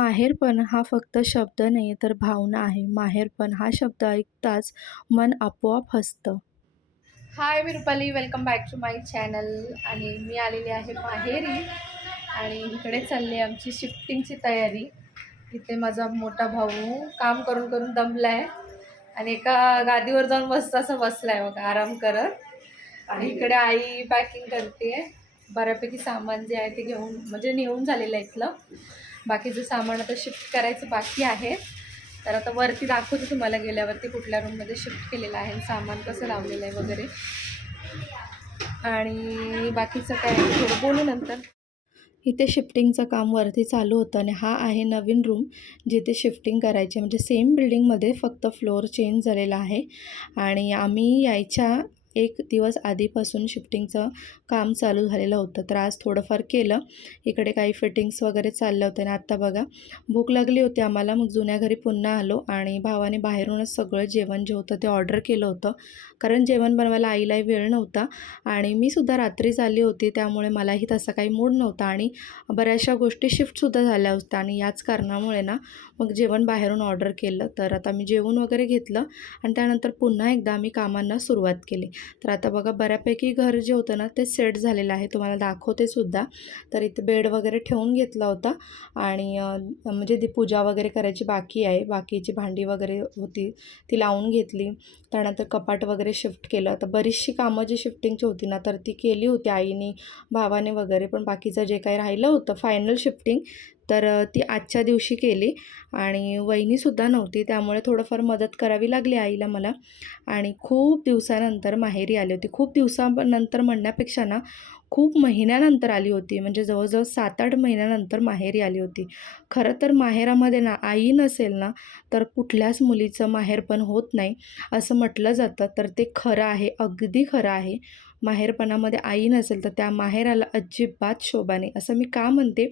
माहेरपण हा फक्त शब्द नाही तर भावना आहे. माहेरपण हा शब्द ऐकताच मन आपोआप हसतं. हाय मी Rupali, welcome back to my channel. आणि मी आलेली आहे माहेरी आणि इकडे चालली आहे आमची शिफ्टिंगची तयारी. इथे माझा मोठा भाऊ काम करून करून दमला आहे आणि एका गादीवर जाऊन मस्त असं बसला आहे बघा आराम करत. आणि इकडे आई पॅकिंग करते. बऱ्यापैकी सामान जे आहे ते घेऊन म्हणजे नेऊन झालेलं आहे इथलं. बाकीचं सामान आता शिफ्ट करायचं बाकी आहे. तर आता वरती दाखवते तुम्हाला गेल्यावरती कुठल्या रूममध्ये शिफ्ट केलेलं आहे, सामान कसं लावलेलं आहे वगैरे. आणि बाकीचं काय थोडं बोलू नंतर. इथे शिफ्टिंगचं काम वरती चालू होतं आणि हा आहे नवीन रूम जिथे शिफ्टिंग करायचे, म्हणजे सेम बिल्डिंगमध्ये फक्त फ्लोअर चेंज झालेला आहे. आणि आम्ही यायच्या एक दिवस आधीपासून शिफ्टिंगचं काम चालू झालेलं होतं, तर आज थोडंफार केलं. इकडे काही फिटिंग्स वगैरे चाललं होतं आणि आत्ता बघा भूक लागली होती आम्हाला, मग जुन्या घरी पुन्हा आलो आणि भावाने बाहेरूनच सगळं जेवण जे होतं ते ऑर्डर केलं होतं, कारण जेवण बनवायला आईलाही वेळ नव्हता आणि मी सुद्धा रात्रीच आली होती, त्यामुळे मलाही तसा काही मूड नव्हता आणि बऱ्याचशा गोष्टी शिफ्टसुद्धा झाल्या होत्या आणि याच कारणामुळे ना मग जेवण बाहेरून ऑर्डर केलं. तर आता मी जेवण वगैरे घेतलं आणि त्यानंतर पुन्हा एकदा आम्ही कामांना सुरुवात केली. तर आता बघा बऱ्यापैकी घर जे होतं ना ते सेट झालेलं आहे, तुम्हाला दाखवते सुद्धा. तर इथे बेड वगैरे ठेवून घेतला होता आणि म्हणजे ती पूजा वगैरे करायची बाकी आहे, बाकीची भांडी वगैरे होती ती लावून घेतली. त्यानंतर कपाट वगैरे शिफ्ट केलं. तर बरीचशी कामं जी शिफ्टिंगची होती ना तर ती केली होती आईने, भावाने वगैरे, पण बाकीचं जे काही राहिलं होतं फायनल शिफ्टिंग तर ती आजच्या दिवशी केली. आणि वहिनीसुद्धा नव्हती, त्यामुळे थोडंफार मदत करावी लागली आईला मला. आणि खूप दिवसानंतर माहेरी आली होती. खूप दिवसानंतर म्हणण्यापेक्षा ना खूप महिन्यानंतर आली होती, म्हणजे जवळजवळ 7-8 महिन्यानंतर माहेरी आली होती. खरं तर माहेरामध्ये ना आई नसेल ना तर कुठल्याच मुलीचं माहेरपण होत नाही असं म्हटलं जातं. तर ते खरं आहे, अगदी खरं आहे. माहेरपणामध्ये आई नसेल तर त्या माहेराला अजिबात शोभा नाही, असं मी का म्हणते,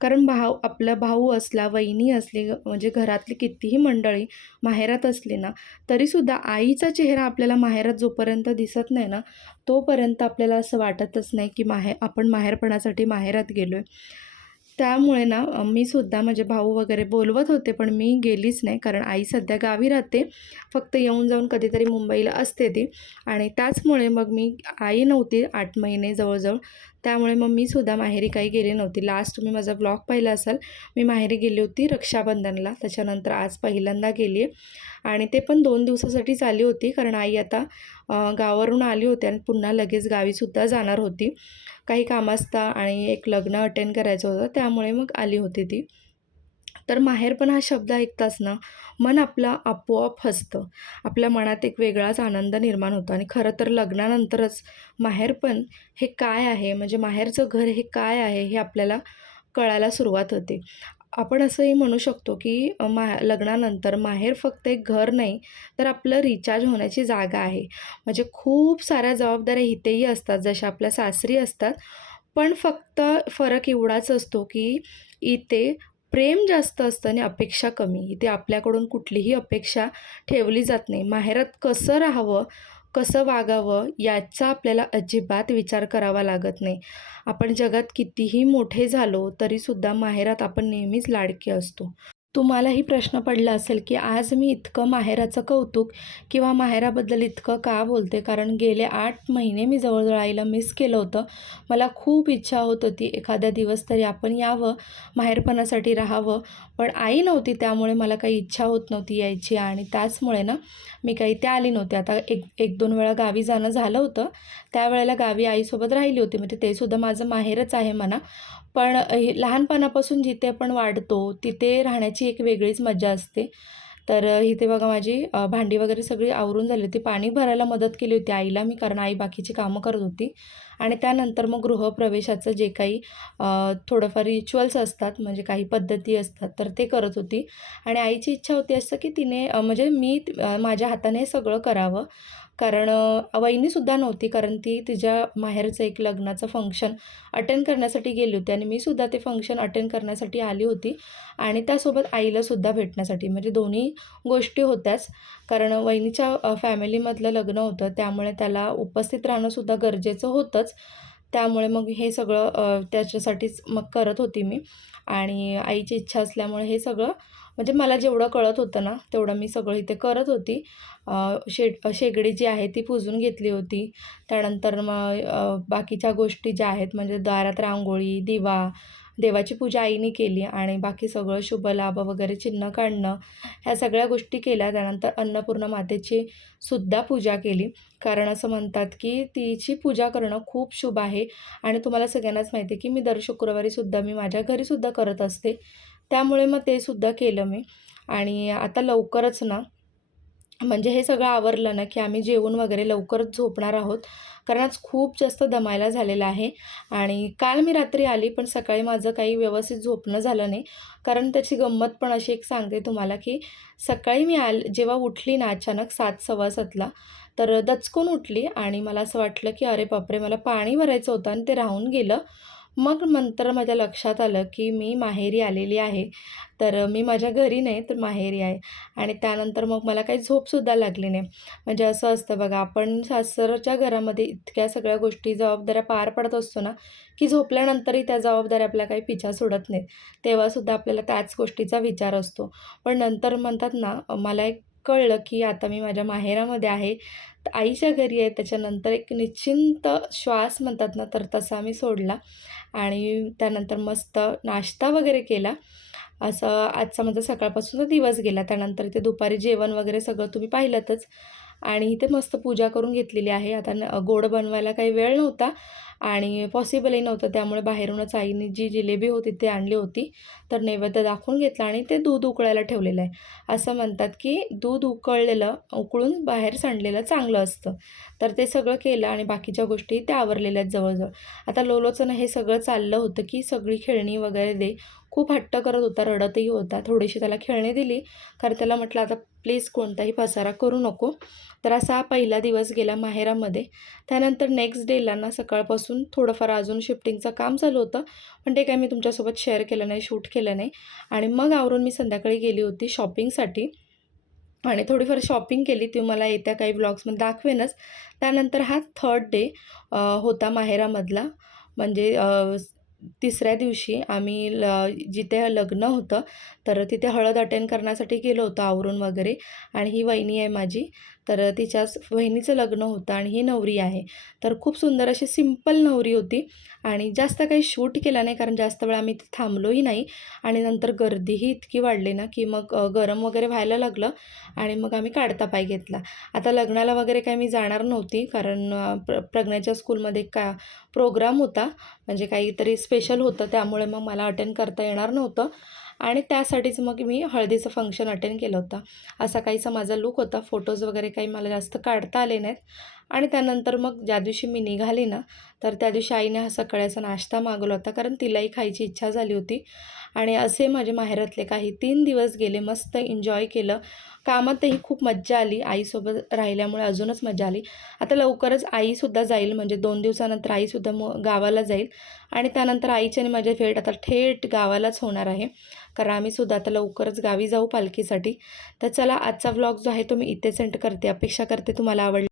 कारण आपला भाऊ असला, वहिनी असली, म्हणजे घरातली कितीही मंडळी माहेरात असली ना तरीसुद्धा आईचा चेहरा आपल्याला माहेरात जोपर्यंत दिसत नाही ना तोपर्यंत आपल्याला असं वाटतच नाही की आपण माहेरपणासाठी माहेरात गेलो आहे. त्यामुळे ना मी सुद्धा माझे भाऊ वगैरे बोलवत होते पण मी गेलीच नाही, कारण आई सध्या गावी राहते, फक्त येऊन जाऊन कधीतरी मुंबईला असते ती. आणि त्याचमुळे मग आई नव्हती 8 महिने जवळजवळ, त्यामुळे मग मी सुद्धा माहेरी काही गेले नव्हती. लास्ट तुम्ही माझा ब्लॉग पाहिला असाल, मी माहेरी गेली होती रक्षाबंधनला, त्याच्यानंतर आज पहिल्यांदा गेली आहे. आणि ते पण 2 दिवसासाठीच आली होती, कारण आई आता गावावरून आली होती आणि पुन्हा लगेच गावीसुद्धा जाणार होती. काही कामास्ता आणि एक लग्न अटेंड करायचं होतं, त्यामुळे मग आली होती ती. तर माहेरपण हा शब्द ऐकताच ना मन आपलं आपोआप हसतं. आपल्या मनात एक वेगळाच आनंद निर्माण होतो आणि खरं तर लग्नानंतरच माहेरपण हे काय आहे, म्हणजे माहेरचं घर हे काय आहे हे आपल्याला कळायला सुरुवात होते. आपण असंही म्हणू शकतो की लग्नानंतर माहेर फक्त एक घर नाही तर आपलं रिचार्ज होण्याची जागा आहे. म्हणजे खूप साऱ्या जबाबदाऱ्या इथेही असतात जशा आपल्या सासरी असतात, पण फक्त फरक एवढाच असतो की इथे प्रेम जास्त असतं आणि अपेक्षा कमी. इथे आपल्याकडून कुठलीही अपेक्षा ठेवली जात नाही. माहेरात कसं राहावं, कसं वागावं याचा आपल्याला अजिबात विचार करावा लागत नाही. आपण जगात कितीही मोठे झालो तरीसुद्धा माहेरात आपण नेहमीच लाडके असतो. तुम्हालाही प्रश्न पडला असेल की आज मी इतकं माहेराचं कौतुक किंवा माहेराबद्दल इतकं का बोलते, कारण गेले 8 महिने मी जवळजवळ आईला मिस केलं होतं. मला खूप इच्छा होत होती एखाद्या दिवस तरी आपण यावं, माहेरपणासाठी राहावं, पण आई नव्हती त्यामुळे मला काही इच्छा होत नव्हती यायची आणि त्याचमुळे ना मी काही त्या आली नव्हती. आता 1-2 वेळा गावी जाणं झालं होतं, त्यावेळेला गावी आईसोबत राहिली होती, म्हणजे ते सुद्धा माझं माहेरच आहे म्हणा. पण लहानपणापासून जिथे आपण वाढतो तिथे राहण्याची एक वेगळीच मजा असते. तर इथे बघा माझी भांडी वगैरे सगळी आवरून झाली होती. पाणी भरायला मदत केली होती आईला मी, कारण आई बाकीची कामं करत होती. आणि त्यानंतर मग गृहप्रवेशाचं जे काही थोडंफार रिच्युअल्स असतात, म्हणजे काही पद्धती असतात, तर ते करत होती. आणि आईची इच्छा होती असं की तिने म्हणजे मी माझ्या हाताने सगळं करावं, कारण वहिनीसुद्धा नव्हती, कारण ती तिच्या माहेरचं एक लग्नाचं फंक्शन अटेंड करण्यासाठी गेली होती आणि मी सुद्धा ते फंक्शन अटेंड करण्यासाठी आली होती आणि त्यासोबत आईलासुद्धा भेटण्यासाठी, म्हणजे दोन्ही गोष्टी होत्याच. कारण वहिनीच्या फॅमिलीमधलं लग्न होतं त्यामुळे त्याला उपस्थित राहणंसुद्धा गरजेचं होतंच. त्यामुळे मग हे सगळं त्याच्यासाठीच मग करत होती मी. आणि आईची इच्छा असल्यामुळे हे सगळं म्हणजे मला जेवढं कळत होतं ना, तेवढं मी सगळं इथे करत होती. शेगडी जी आहे ती पुजून घेतली होती. त्यानंतर मग बाकीच्या गोष्टी ज्या आहेत म्हणजे दारात रांगोळी, दिवा, देवाची पूजा आईने केली आणि बाकी सगळं शुभलाभ वगैरे चिन्ह काढणं, ह्या सगळ्या गोष्टी केल्या. त्यानंतर अन्नपूर्णा मातेची सुद्धा पूजा केली. कारण असं म्हणतात की तिची पूजा करणं खूप शुभ आहे आणि तुम्हाला सगळ्यांनाच माहिती आहे की मी दर शुक्रवारीसुद्धा मी माझ्या घरीसुद्धा करत असते. त्यामुळे मग ते सुद्धा केलं मी. आणि आता लवकरच ना म्हणजे हे सगळं आवरलं ना, की आम्ही जेवून वगैरे लवकरच झोपणार आहोत. कारण आज खूप जास्त दमायला झालेलं आहे आणि काल मी रात्री आली, पण सकाळी माझं काही व्यवस्थित झोपणं झालं नाही. कारण त्याची गंमत पण अशी एक सांगते तुम्हाला, की सकाळी मी जेव्हा उठली ना अचानक 7, 7:15ला, तर दचकून उठली आणि मला असं वाटलं, की अरे बापरे! मला पाणी भरायचं होतं आणि ते राहून गेलं. मग नंतर माझ्या लक्षात आलं, की मी माहेरी आलेली आहे. तर मी माझ्या घरी नाही, तर माहेरी आहे. आणि त्यानंतर मग मला काही झोपसुद्धा लागली नाही. म्हणजे असं असतं बघा, आपण सासरच्या घरामध्ये इतक्या सगळ्या गोष्टी, जबाबदाऱ्या पार पाडत असतो ना, की झोपल्यानंतरही त्या जबाबदाऱ्या आपल्या काही पिछा सोडत नाहीत. तेव्हासुद्धा आपल्याला त्याच गोष्टीचा विचार असतो. पण नंतर म्हणतात ना, मला एक कळलं, की आता मी माझ्या माहेरामध्ये आहे, तर आईच्या घरी आहे. त्याच्यानंतर एक निश्चिंत श्वास म्हणतात ना, तर तसा मी सोडला आणि त्यानंतर मस्त नाश्ता वगैरे केला. असं आजचा माझा सकाळपासूनचा दिवस गेला. त्यानंतर इथे दुपारी जेवण वगैरे सगळं तुम्ही पाहिलंतच आणि इथे मस्त पूजा करून घेतलेली आहे. आता गोड बनवायला काही वेळ नव्हता आणि पॉसिबलही नव्हतं. त्यामुळे बाहेरूनच आईने जी जिलेबी होती ती आणली होती. तर नैवेद्य दाखवून घेतला आणि ते दूध उकळायला ठेवलेलं आहे. असं म्हणतात की दूध उकळून बाहेर सांडलेलं चांगलं असतं. तर ते सगळं केलं आणि बाकीच्या गोष्टी त्या आवरलेल्या आहेत जवळ. आता लोलोचं ना हे सगळं चाललं होतं की सगळी खेळणी वगैरे दे. खूप हट्ट करत होता, रडतही होता. थोडीशी त्याला खेळणी दिली, कारण त्याला म्हटलं आता प्लीज कोणताही पसारा करू नको. तर असा पहिला दिवस गेला माहेरामध्ये. त्यानंतर नेक्स्ट डेला ना सकाळपासून थोडंफार अजून शिफ्टिंगचं काम चालू होतं, पण ते काय मी तुमच्यासोबत शेअर केलं नाही, शूट केलं नाही. आणि मग आवरून मी संध्याकाळी गेली होती शॉपिंगसाठी आणि थोडीफार शॉपिंग केली. ती मला येत्या काही व्लॉग्समध्ये दाखवेनच. त्यानंतर हा 3rd डे होता माहेरामधला. म्हणजे तिसऱ्या दिवशी आम्ही जिथे लग्न होतं, तर तिथे हळद अटेंड करण्यासाठी गेलो होतो आवरून वगैरे. आणि ही वहिनी आहे माझी, तर तिच्याच वहिनीचं लग्न होतं आणि ही नवरी आहे. तर खूप सुंदर अशी सिंपल नवरी होती आणि जास्त काही शूट केला नाही, कारण जास्त वेळ आम्ही तिथे थांबलोही नाही. आणि नंतर गर्दीही इतकी वाढली ना, की मग गरम वगैरे व्हायला लागलं आणि मग आम्ही काढता पाय घेतला. आता लग्नाला वगैरे काही मी जाणार नव्हती, कारण प्रज्ञाच्या स्कूलमध्ये प्रोग्राम होता, म्हणजे काहीतरी स्पेशल होतं, त्यामुळे मग मला अटेंड करता येणार नव्हतं आणि त्यासाठीच मग मी हळदीचं फंक्शन अटेंड केलं होतं. असा काहीसा माझा लूक होता. फोटोज वगैरे काही मला जास्त काढता आले नाहीत. आणि त्यानंतर मग ज्या दिवशी मी निघाली ना, तर त्या दिवशी आईने हा सकाळचा नाश्ता मागवला होता, कारण तिलाही खायची इच्छा झाली होती. आणि असे माझे माहेरातले काही 3 दिवस गेले. मस्त एन्जॉय केलं. कामातही खूप मज्जा आली. आईसोबत राहिल्यामुळे अजूनच मजा आली. आता लवकरच आईसुद्धा जाईल, म्हणजे 2 दिवसानंतर आईसुद्धा गावाला जाईल आणि त्यानंतर आईची आणि माझी भेट आता थेट गावालाच होणार आहे. कारण आम्हीसुद्धा आता लवकरच गावी जाऊ पालखीसाठी. तर चला, आजचा व्लॉग जो आहे तो मी इथे सेंड करते. अपेक्षा करते तुम्हाला आवडला